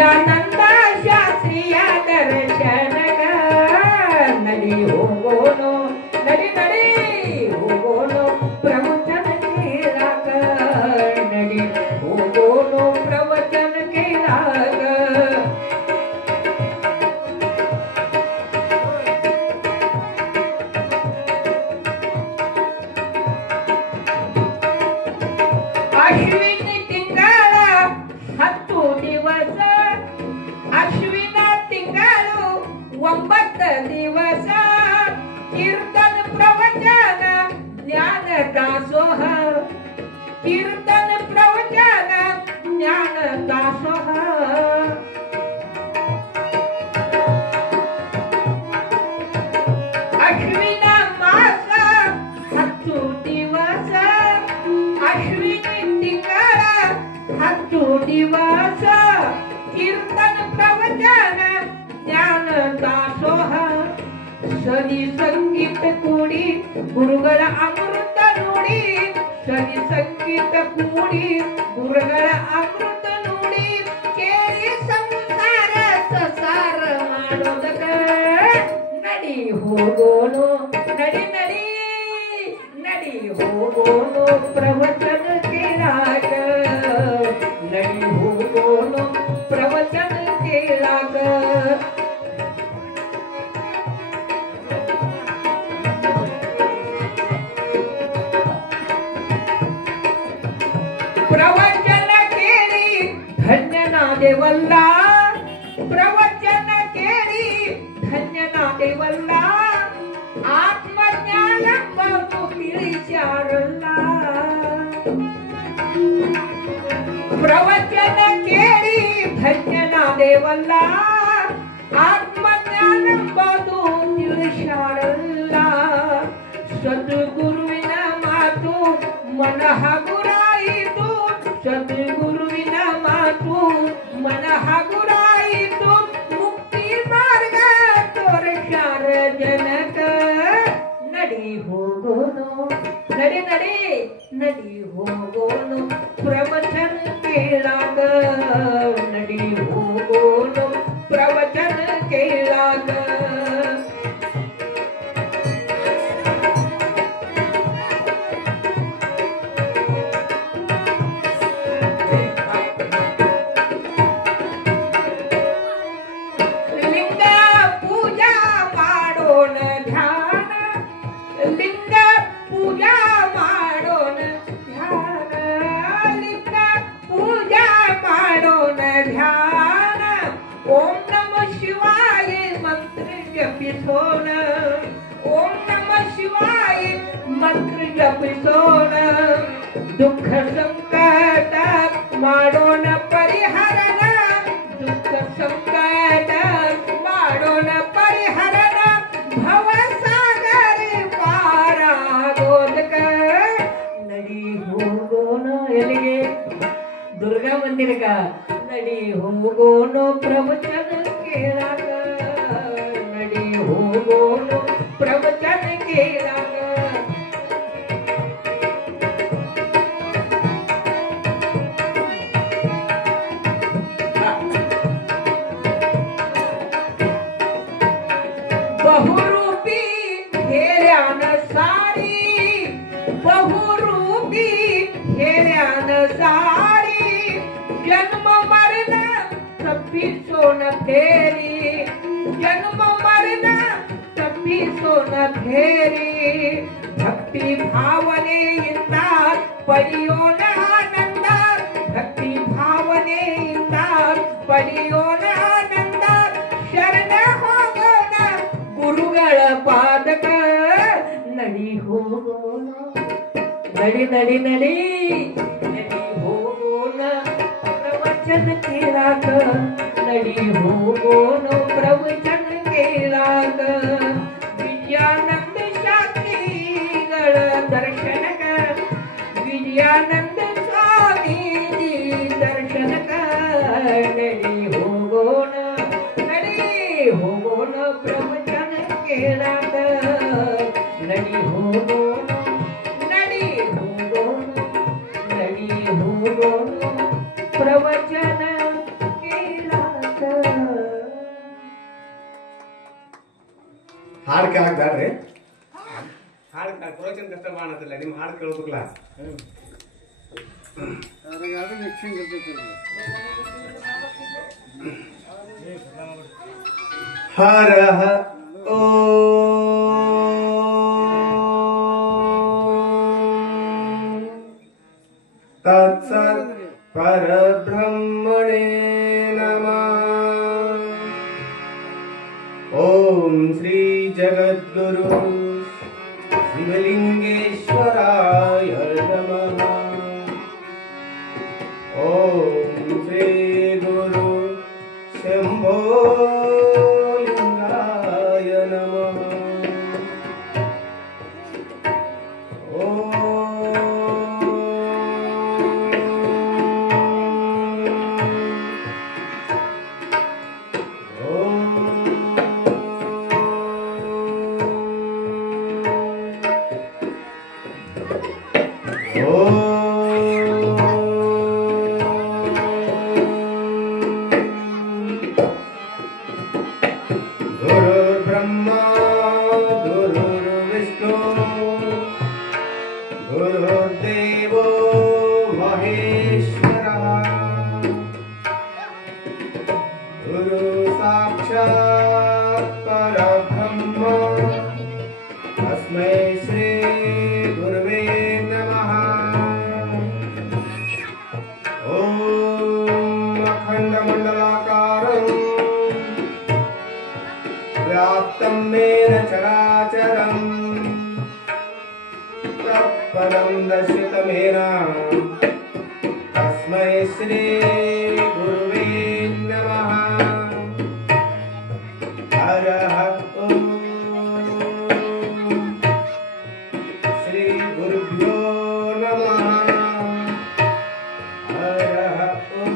ವಿದ್ಯಾನಂದ ಶಾಸ್ತ್ರಿಯ ದರ್ಶನಗ ನಡಿ ಹೋಗೋನು ನಡಿ ನಡಿ ಹೋಗೋನು ಪ್ರವಚನ ಕೇಳಾಗ ನಡಿ ಹೋಗೋನು ಪ್ರವಚನ ಕೇಳಾಗ ಅಶ್ವಿನ ತಿಂಗಳ 10 ದಿವಸ ಅಶ್ವಿನ ತಿಂಗಳು 9 ದಿವಸ ಕೀರ್ತನ ಪ್ರವಚನ ಜ್ಞಾನ ದಾಸೋಹ ಕೀರ್ತನ ಪ್ರವಚನ ಜ್ಞಾನ ದಾಸೋಹ ಅಶ್ವಿನ ಮಾಸ 10 ದಿವಸ ಅಶ್ವಿನ ತಿಂಗಳ 10 ದಿವಸ ಕೀರ್ತನ ಪ್ರವಚನ ಜ್ಞಾನ ದಾಸೋಹ ಸರಿ ಸಂಗೀತ ಕೂಡಿ ಗುರುಗಳ ಅಮೃತ ನೋಡಿ ಸರಿ ಸಂಗೀತ ಕೂಡಿ ಗುರುಗಳ ಅಮೃತ ನೋಡಿ ಕೇಳಿ ಸಂಸಾರ ಸಸಾರ ಮಾಡೋದಕ್ಕ ನಡಿ ಹೋಗೋನು ನಡಿ ನಡಿ ನಡಿ ಹೋಗೋನು ಪ್ರವಚನ ಕೇಳಾಗ ನಡಿ ಹೋಗೋನು ಪ್ರವಚನ ಕೇಳಾಗ ಪ್ರವಚನ ಕೇಳಿ ಧನ್ಯನಾದೆವಲ್ಲ ಪ್ರವಚನ ಕೇಳಿ ಧನ್ಯನಾದೆವಲ್ಲ ಆತ್ಮಜ್ಞಾನ ಬಂದು ತಿಳಿಸ್ಯಾರಲ್ಲ ಪ್ರವಚನ ಕೇಳಿ ಧನ್ಯನಾದೆವಲ್ಲ ಆತ್ಮಜ್ಞಾನ ಬಂದು ತಿಳಿಸ್ಯಾರಲ್ಲ ಸದ್ಗುರುವಿನ ಮಾತು ಮನ ಹಗುರಾಯಿತು ಸದ್ಗುರುವಿನ ಮಾತು ಮನ ಹಗುರಾಯಿತು ಮುಕ್ತಿ ಮಾರ್ಗ ತೋರಿಸ್ಯಾರ ಜನಕ ನಡಿ ಹೋಗೋನು ನಡಿ ನಡಿ ನಡಿ ಹೋಗೋನು ಪ್ರವಚನ ಕೇಳಾಗ ನಡಿ ಹೋಗೋನು ಪ್ರವಚನ ಕೇಳಾಗ ಲಿಂಗ ಪೂಜಾ ಮಾಡೋಣ ಧ್ಯಾನ ಲಿಂಗ ಪೂಜಾ ಮಾಡೋಣ ಧ್ಯಾನ ಲಿಂಗ ಪೂಜಾ ಮಾಡೋಣ ಧ್ಯಾನ ಓಂ ನಮ ಶಿವಾಯ ಮಂತ್ರ ಜಪಿಸೋಣ ಓಂ ನಮ ಶಿವಾಯ ಮಂತ್ರ ಜಪಿಸೋಣ ದುಃಖ ಸಂಕಟ ಮಾಡೋಣ ಪರಿಹರಣ ದುಃಖ ಸಂಕಟ ಮಾಡೋಣ ಪರಿಹರಣ ಭವಸಾಗರ ಪಾರಾಗೋದಕ ನಡಿ ಹೋಗೋಣ ಎಲ್ಲಿಗೆ ದುರ್ಗಾ ಮಂದಿರಕ ನಡಿ ಹೋಗೋಣ ಪ್ರವಚನ ಕೇಳಾಗ ನಡಿ ಹೋಗೋಣ ಪ್ರವಚನ ಕೇಳಾಗ बहुरूपी हेऱ्यान सारी बहुरूपी हेऱ्यान सारी जन्म मरण तप्पी सोन फेरी जन्म मरण तप्पी सोन फेरी भक्ति भावनेಯಿಂದ ಪಡೆಯೋಣ ಆನಂದ ಭಕ್ತಿ ಭಾವನೆಯಿಂದ ಪಡೆಯೋಣ ಆನಂದ ಶರಣ ಹೋಗೋಣ ಗುರುಗಳ ಪಾದಕ ನಡಿ ಹೋಗೋಣ ನಡಿ ನಡಿ ನಡಿ ನಡಿ ಹೋಗೋಣ ಪ್ರವಚನ ಕೇಳಾಕ ನಡಿ ಹೋಗೋಣ ಪ್ರವಚನ ಕೇಳಾಕ ವಿದ್ಯಾನಂದ ಶಾಸ್ತ್ರಿಗಳ ದರ್ಶನಕ ವಿದ್ಯಾನಂದ ಸ್ವಾಮೀಜಿ ದರ್ಶನಕ ನಡಿ ಹೋಗೋಣ ನಡಿ ಹೋಗೋಣ ಪ್ರವಚನ ಕೇಳಾಕ ನಡಿ ಹೋಗೋಣ ನಡಿ ಹೋಗೋಣ ನಡಿ ಹೋಗೋಣ ಪ್ರವಚನ ಕೇಳಾಕ ಹಾಡು ಕೇಳಕ್ ಬ್ಯಾಡ್ರಿ. ಹಾಡು ಪ್ರವಚನ ಕಷ್ಟ ಕಾಣತಿಲ್ಲ, ನಿಮ್ಮ ಹಾಡು ಕೇಳ್ಬೇಕಲ್ಲ. ಹರ ಓ ತತ್ಸತ್ ಪರಬ್ರಹ್ಮಣೇ ನಮಃ. ಓಂ ಶ್ರೀ ಜಗದ್ಗುರು ಶಿವಲಿಂಗೇಶ್ವರಾಯ ನಮಃ. ಓಂ ಶ್ರೀ ಗುರು ಶಂಭೋ ಲಿಂಗಾಯ ನಮಃ. गुरुर्देवो महेश्वरः गुरु साक्षात् परब्रह्म तस्मै श्री गुरुवे नमः। ॐ अखण्डमण्डलाकारं व्याप्तं येन चराचरम् पदं दर्शितमेन तस्मै श्री गुरुवे नमः। हरः ॐ श्री गुरुभ्यो नमः। हरः ॐ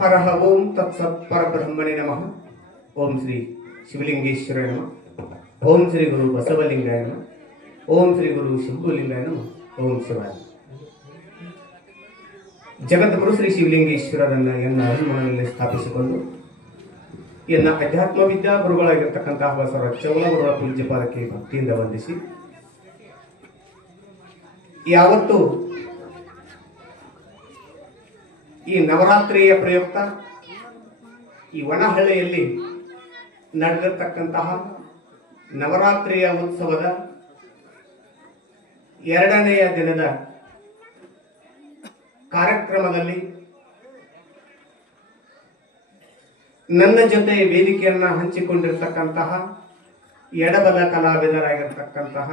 हरः ओम तत्सत् परब्रह्मणे नमः। ओम श्री शिवलिंगेश्वराय नमः। ओम श्री गुरु बसवलिंगाय नमः। ओम श्री गुरु शंभुलिंगाय नमः। ओम ಶಿವಾಯ. ಜಗದ್ಗುರು ಶ್ರೀ ಶಿವಲಿಂಗೇಶ್ವರರನ್ನ ಎನ್ನ ಅಭಿಮಾನದಲ್ಲಿ ಸ್ಥಾಪಿಸಿಕೊಂಡು ಎನ್ನ ಅಧ್ಯಾತ್ಮ ವಿದ್ಯಾ ಗುರುಗಳಾಗಿರ್ತಕ್ಕಂತಹ ಬಸವ ಚೌಲ ಗುರುಗಳ ಪೂಜ್ಯಪಾದಕ್ಕೆ ಭಕ್ತಿಯಿಂದ ವಂದಿಸಿ, ಯಾವತ್ತು ಈ ನವರಾತ್ರಿಯ ಪ್ರಯುಕ್ತ ಈ ವನಹಳ್ಳಿಯಲ್ಲಿ ನಡೆದಿರ್ತಕ್ಕಂತಹ ನವರಾತ್ರಿಯ ಉತ್ಸವದ 2ನೆಯ ದಿನದ ಕಾರ್ಯಕ್ರಮದಲ್ಲಿ ನನ್ನ ಜೊತೆ ವೇದಿಕೆಯನ್ನ ಹಂಚಿಕೊಂಡಿರ್ತಕ್ಕಂತಹ ಎಡಬಲ ಕಲಾವಿದರಾಗಿರ್ತಕ್ಕಂತಹ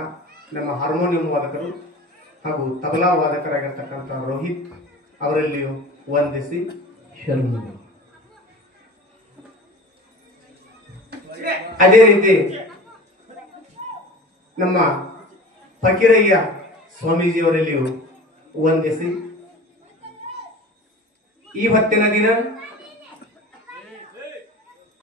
ನಮ್ಮ ಹಾರ್ಮೋನಿಯಂ ವಾದಕರು ಹಾಗೂ ತಬಲಾ ವಾದಕರಾಗಿರ್ತಕ್ಕಂತಹ ರೋಹಿತ್ ಅವರಲ್ಲಿಯೂ ವಂದಿಸಿ ಅದೇ ರೀತಿ ನಮ್ಮ ಫಕೀರಯ್ಯ ಸ್ವಾಮೀಜಿಯವರಲ್ಲಿಯೂ ವಂದಿಸಿ ಈ ಹೊತ್ತಿನ ದಿನ